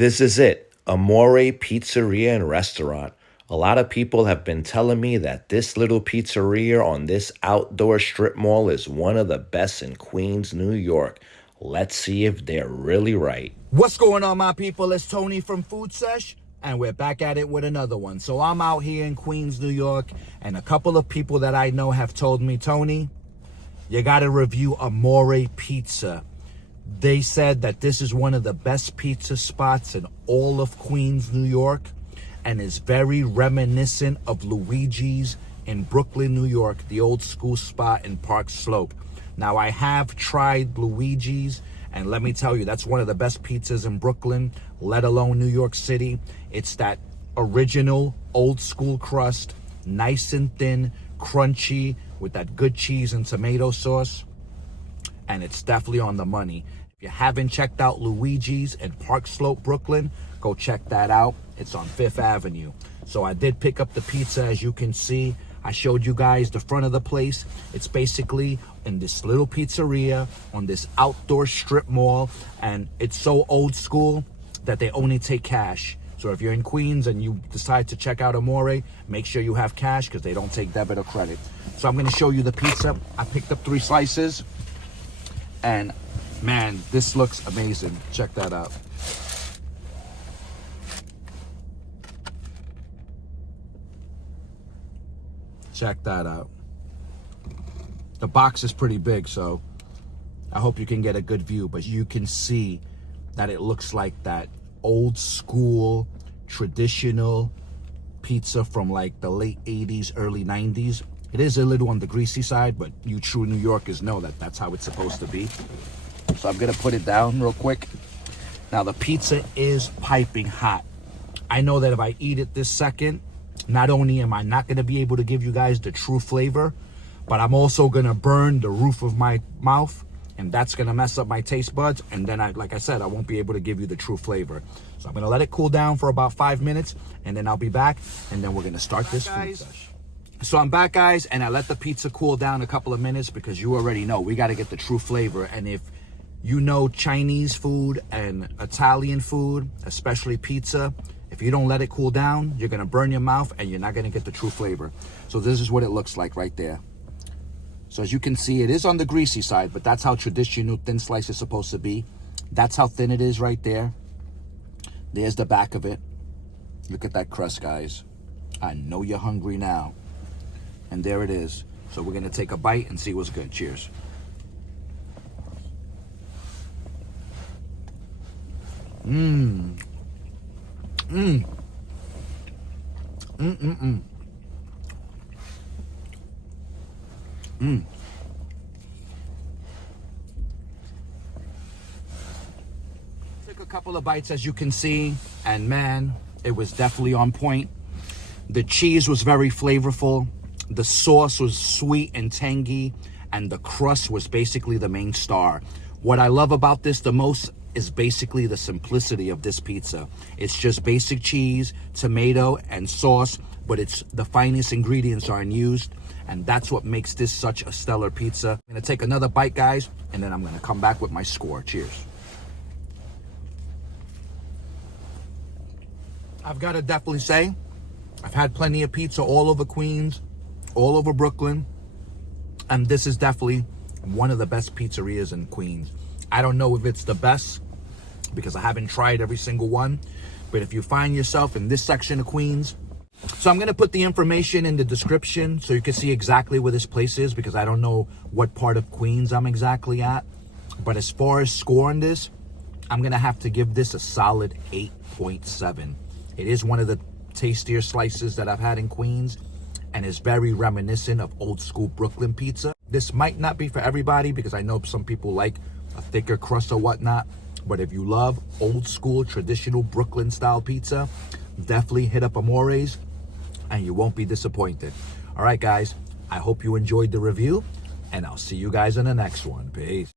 This is it, Amore Pizzeria and Restaurant. A lot of people have been telling me that this little pizzeria on this outdoor strip mall is one of the best in Queens, New York. Let's see if they're really right. What's going on, my people? It's Tony from Food Sesh, and we're back at it with another one. So I'm out here in Queens, New York, and a couple of people that I know have told me, Tony, you got to review Amore Pizza. They said that this is one of the best pizza spots in all of Queens, New York, and is very reminiscent of Luigi's in Brooklyn, New York, the old school spot in Park Slope. Now, I have tried Luigi's, and let me tell you, that's one of the best pizzas in Brooklyn, let alone New York City. It's that original old school crust, nice and thin, crunchy, with that good cheese and tomato sauce, and it's definitely on the money. If you haven't checked out Luigi's in Park Slope, Brooklyn, go check that out. It's on 5th Avenue. So I did pick up the pizza, as you can see. I showed you guys the front of the place. It's basically in this little pizzeria on this outdoor strip mall, and it's so old school that they only take cash. So if you're in Queens and you decide to check out Amore, make sure you have cash because they don't take debit or credit. So I'm gonna show you the pizza. I picked up 3 slices, and man, this looks amazing. Check that out. Check that out. The box is pretty big, so I hope you can get a good view, but you can see that it looks like that old school, traditional pizza from like the late 80s, early 90s. It is a little on the greasy side, but you true New Yorkers know that that's how it's supposed to be. So I'm gonna put it down real quick. Now the pizza is piping hot. I know that if I eat it this second, not only am I not gonna be able to give you guys the true flavor, but I'm also gonna burn the roof of my mouth, and that's gonna mess up my taste buds. And then like I said, I won't be able to give you the true flavor. So I'm gonna let it cool down for about 5 minutes, and then I'll be back, and then we're gonna start this food session. So I'm back, guys, and I let the pizza cool down a couple of minutes because you already know we gotta get the true flavor. And if you know Chinese food and Italian food, especially pizza, if you don't let it cool down, you're gonna burn your mouth and you're not gonna get the true flavor. So this is what it looks like right there. So as you can see, it is on the greasy side, but that's how traditional thin slice is supposed to be. That's how thin it is right there. There's the back of it. Look at that crust, guys. I know you're hungry now. And there it is. So we're gonna take a bite and see what's good. Cheers. Mmm. Mmm. Mmm. Mmm. Took a couple of bites, as you can see, and man, it was definitely on point. The cheese was very flavorful. The sauce was sweet and tangy, and the crust was basically the main star. What I love about this the most is basically the simplicity of this pizza. It's just basic cheese, tomato, and sauce, but it's the finest ingredients aren't used, and that's what makes this such a stellar pizza. I'm gonna take another bite, guys, and then I'm gonna come back with my score. Cheers. I've gotta definitely say, I've had plenty of pizza all over Queens, all over Brooklyn, and this is definitely one of the best pizzerias in Queens. I don't know if it's the best because I haven't tried every single one, but if you find yourself in this section of Queens, so I'm gonna put the information in the description so you can see exactly where this place is, because I don't know what part of Queens I'm exactly at. But as far as scoring this, I'm gonna have to give this a solid 8.7. It is one of the tastier slices that I've had in Queens, and is very reminiscent of old school Brooklyn pizza. This might not be for everybody because I know some people like a thicker crust or whatnot, but if you love old school traditional Brooklyn style pizza, definitely hit up Amore's and you won't be disappointed. All right, guys, I hope you enjoyed the review, and I'll see you guys in the next one. Peace.